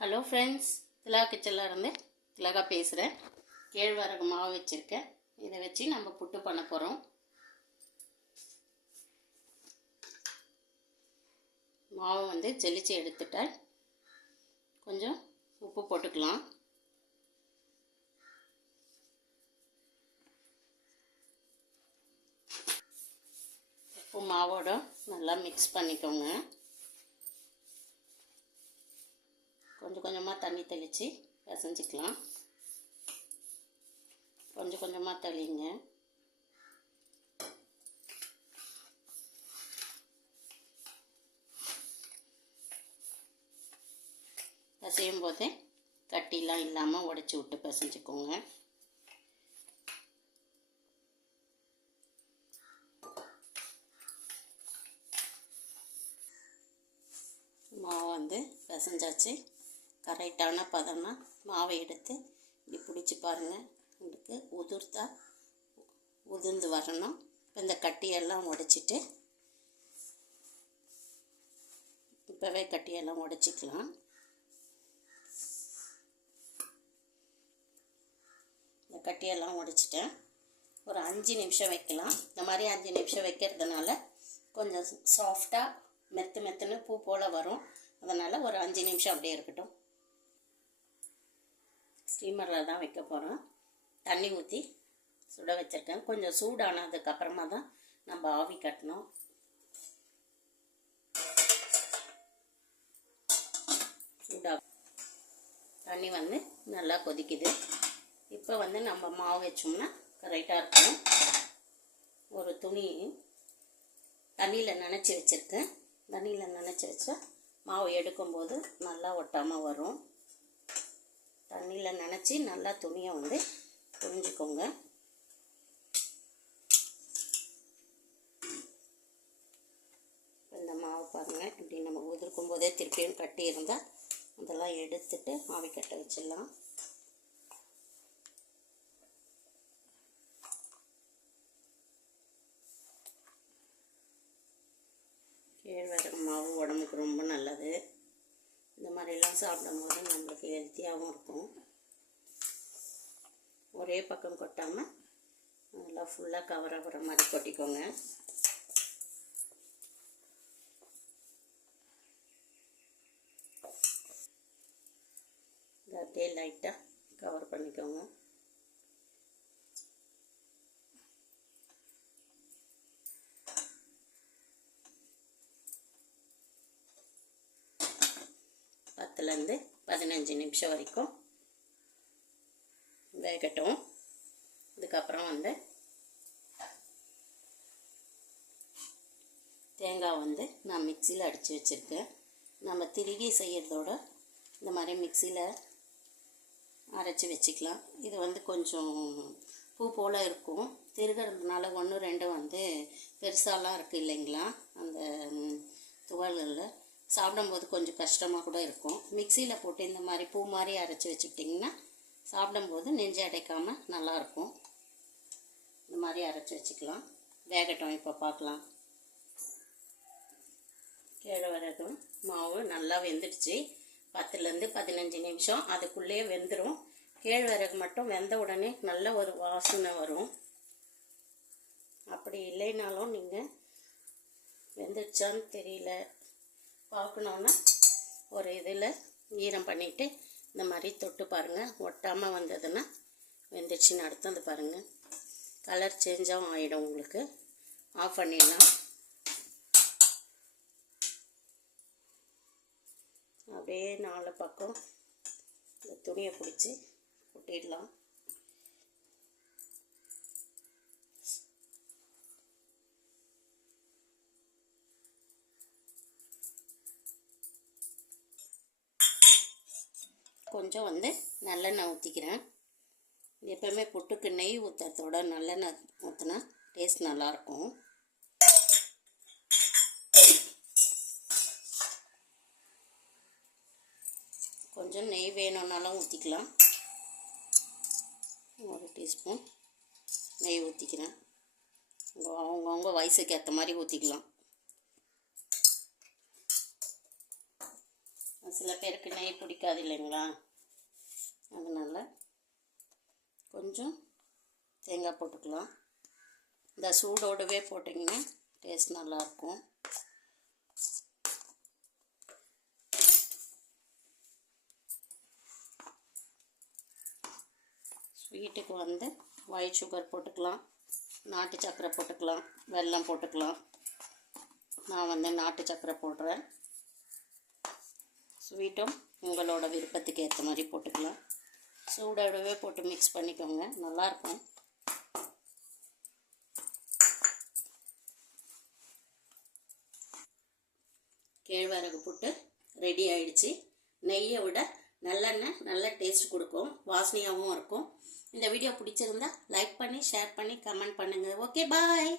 Hello friends, திலா கிச்சனில் இருந்து திலகா பேசுகிறேன். கேழ்வரகு மாவு வச்சுருக்கேன். இதை வச்சு நம்ம புட்டு பண்ண போகிறோம். மாவு ஜலிச்சு எடுத்துட்டேன். கொஞ்சம் உப்பு போட்டுக்கலாம். உப்பு மாவோட நல்லா மிக்ஸ் பண்ணிக்கோங்க. கொஞ்சம் கொஞ்சமாக தண்ணி தெளித்து பிசைஞ்சிக்கலாம். கொஞ்சம் கொஞ்சமாக தெளிங்க. பிசையும் போதே கட்டிலாம் இல்லாமல் உடச்சி விட்டு பிசைஞ்சிக்கோங்க. மாவு பிசைஞ்சாச்சு. கரெக்டான பதம்னா மாவை எடுத்து இப்படி பிடிச்சி பாருங்கள். உங்களுக்கு உதிர்ந்து வரணும். இப்போ இந்த கட்டியெல்லாம் உடைச்சிட்டு இப்போவே கட்டியெல்லாம் உடைச்சிக்கலாம். இந்த கட்டியெல்லாம் உடைச்சிட்டேன். ஒரு 5 நிமிஷம் வைக்கலாம். இந்த மாதிரி 5 நிமிஷம் வைக்கிறதுனால கொஞ்சம் சாஃப்டாக மெத்துன்னு பூ போல் வரும். அதனால் ஒரு 5 நிமிஷம் அப்படியே இருக்கட்டும். ஸ்டீமரில் தான் வைக்க போகிறோம். தண்ணி ஊற்றி சுட வச்சுருக்கேன். கொஞ்சம் சூடானதுக்கப்புறமா தான் நம்ம ஆவி கட்டணும். சூடாக தண்ணி நல்லா கொதிக்குது. இப்போ நம்ம மாவு வச்சோம்னா கரெக்டாக இருக்கும். ஒரு துணி தண்ணியில் நனைச்சி வச்சுருக்கேன். தண்ணியில் நனைச்சி வச்சா மாவு எடுக்கும்போது நல்லா ஒட்டாமல் வரும். தண்ணியில் நனைச்சி நல்லா துணியை புரிஞ்சுக்கோங்க. இந்த மாவு பாருங்கள், இப்படி நம்ம உதிர்க்கும் போதே திருப்பியும் கட்டி இருந்தால் அதெல்லாம் எடுத்துட்டு ஆவி கட்ட வச்சிடலாம். கேழ்வரகு மாவு உடம்புக்கு ரொம்ப நல்லது. இந்த மாதிரிலாம் சாப்பிடும்போது நம்மளுக்கு ஹெல்த்தியாகவும் இருக்கும். ஒரே பக்கம் கொட்டாமல் நல்லா ஃபுல்லாக கவர் ஆகிற மாதிரி கொட்டிக்கோங்க. இதை அப்படியே லைட்டாக கவர் பண்ணிக்கோங்க. பத்துலேருந்து 15 நிமிஷம் வரைக்கும் வேகட்டும். இதுக்கப்புறம் தேங்காய் நான் மிக்சியில் அடித்து வச்சுருக்கேன். நம்ம திருகி செய்கிறதோட இந்த மாதிரி மிக்சியில் அரைச்சி வச்சுக்கலாம். இது கொஞ்சம் பூ போல் இருக்கும். திருகிறதுனால 1 2 பெருசாலாம் இருக்குது இல்லைங்களா, அந்த துகள்களில் சாப்பிடும்போது கொஞ்சம் கஷ்டமாக கூட இருக்கும். மிக்சியில் போட்டு இந்த மாதிரி பூ மாதிரி அரைச்சி வச்சுக்கிட்டிங்கன்னா சாப்பிடும்போது நெஞ்சு அடைக்காமல் நல்லாயிருக்கும். இந்த மாதிரி அரைச்சி வச்சுக்கலாம். வேகட்டும். இப்போ பார்க்கலாம். கேழ்வரகு மாவு நல்லா வெந்துடுச்சு. 10லேருந்து 15 நிமிஷம் அதுக்குள்ளேயே வெந்துடும். கேழ்வரகு மட்டும் வெந்த உடனே நல்ல ஒரு வாசனை வரும். அப்படி இல்லைனாலும் நீங்கள் வெந்துடுச்சான்னு தெரியல பார்க்கணுன்னா ஒரு இதில் ஈரம் பண்ணிவிட்டு இந்த மாதிரி தொட்டு பாருங்கள். ஒட்டாமல் வந்ததுன்னா வெந்துடுச்சின்னு அர்த்தம். அது பாருங்கள், கலர் சேஞ்சாகவும் ஆகிடும். உங்களுக்கு ஆஃப் பண்ணிடலாம். அப்படியே 4 பக்கம் இந்த துணியை பிடிச்சி ஒட்டிடலாம். கொஞ்சம் நல்லெண்ணெய் ஊற்றிக்கிறேன். எப்போவுமே புட்டுக்கு நெய் ஊற்றுறதோட நல்லெண்ணெய் ஊற்றினா டேஸ்ட் நல்லாயிருக்கும். கொஞ்சம் நெய் வேணும்னாலும் ஊற்றிக்கலாம். 1 டீஸ்பூன் நெய் ஊற்றிக்கிறேன். அவங்கவுங்க வயசுக்கு ஏற்ற மாதிரி ஊற்றிக்கலாம். சில பேருக்கு நெய் பிடிக்காது இல்லைங்களா, அதனால் கொஞ்சம் தேங்காய் போட்டுக்கலாம். இந்த சூடோடவே போட்டிங்கன்னா டேஸ்ட் நல்லாயிருக்கும். ஸ்வீட்டுக்கு வந்து ஒயிட் சுகர் போட்டுக்கலாம், நாட்டு சர்க்கரை போட்டுக்கலாம், வெல்லம் போட்டுக்கலாம். நான் வந்து நாட்டு சர்க்கரை போடுறேன். ஸ்வீட்டும் உங்களோட விருப்பத்துக்கு ஏற்ற மாதிரி போட்டுக்கலாம். சூடோடவே போட்டு மிக்ஸ் பண்ணிக்கோங்க, நல்லாயிருக்கும். கேழ்வரகு புட்டு ரெடி ஆயிடுச்சு. நெய்யை விட நல்லெண்ணெய் நல்ல டேஸ்ட் கொடுக்கும், வாசனையாகவும் இருக்கும். இந்த வீடியோ பிடிச்சிருந்தா லைக் பண்ணி ஷேர் பண்ணி கமெண்ட் பண்ணுங்கள். ஓகே, பாய்.